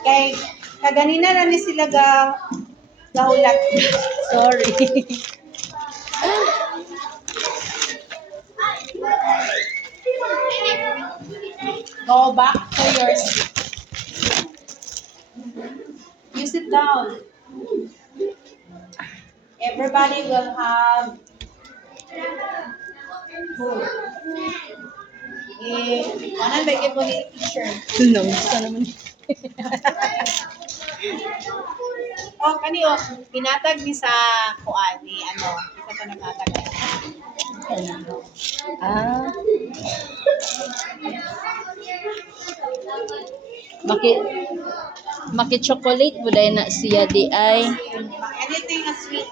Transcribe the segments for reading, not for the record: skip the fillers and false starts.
Kay kaganina na ni sila gahulat. Sorry. Go back to your seat. You sit down. Everybody will have food. Kanan ba po ni teacher? No, sana naman. Kani pinatag ni sa kuan ni isa to naghatag. Ah. Maki chocolate buday na siya di ay. Anything as sweet.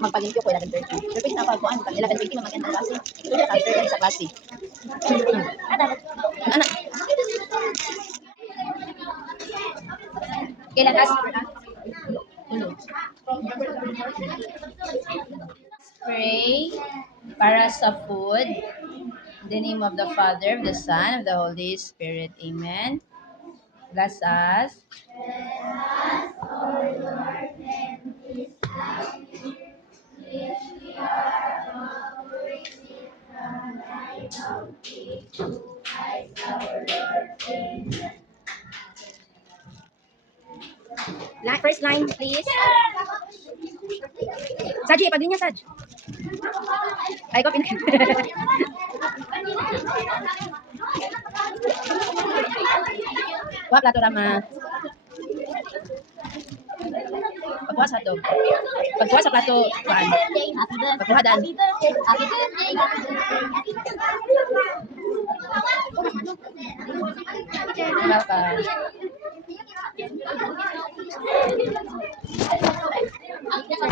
Magpalimpyo ko 11:30. Pero pwede na ako kuan pag 11:20 na maganda klase. Ito na after sa klase. Ana. Kailan as? Pray para sa food. In the name of the Father, of the Son, of the Holy Spirit. Amen. Bless us. First line, please. Saji, pag niya, Saj. Ay, ko pinag. Wah, plato rama. Pagkuha sa to. Pagkuha sa plato, kuan. Pagkuha dan. Welcome.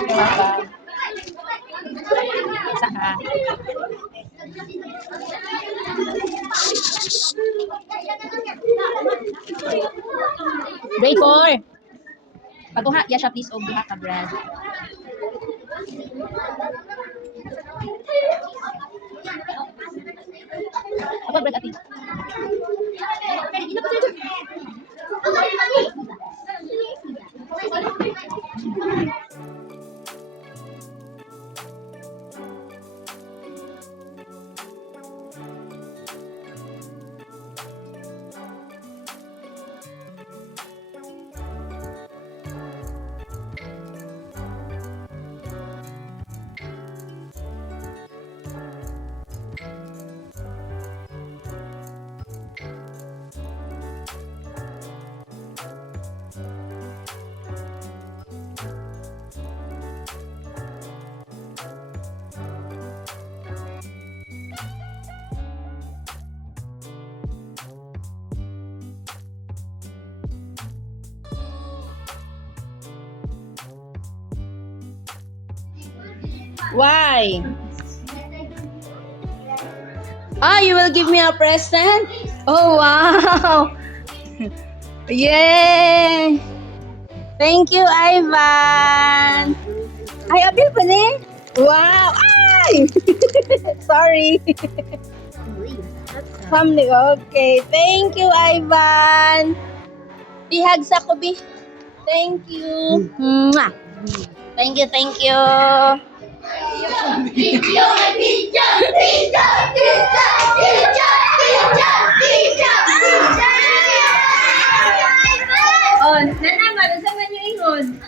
Welcome. Saka. Grade 4. Pagkuha, siya please og duha ka bread. Apa bread ati? Why? Oh, you will give me a present? Oh, wow. Yay! Thank you, Ivan. Ay, abil pa ni? Wow! Ay! Sorry. Family, okay. Thank you, Ivan. Bihag sa kubi. Thank you. Mwah. Thank you, thank you. Oh, nana, sa man yung ingon?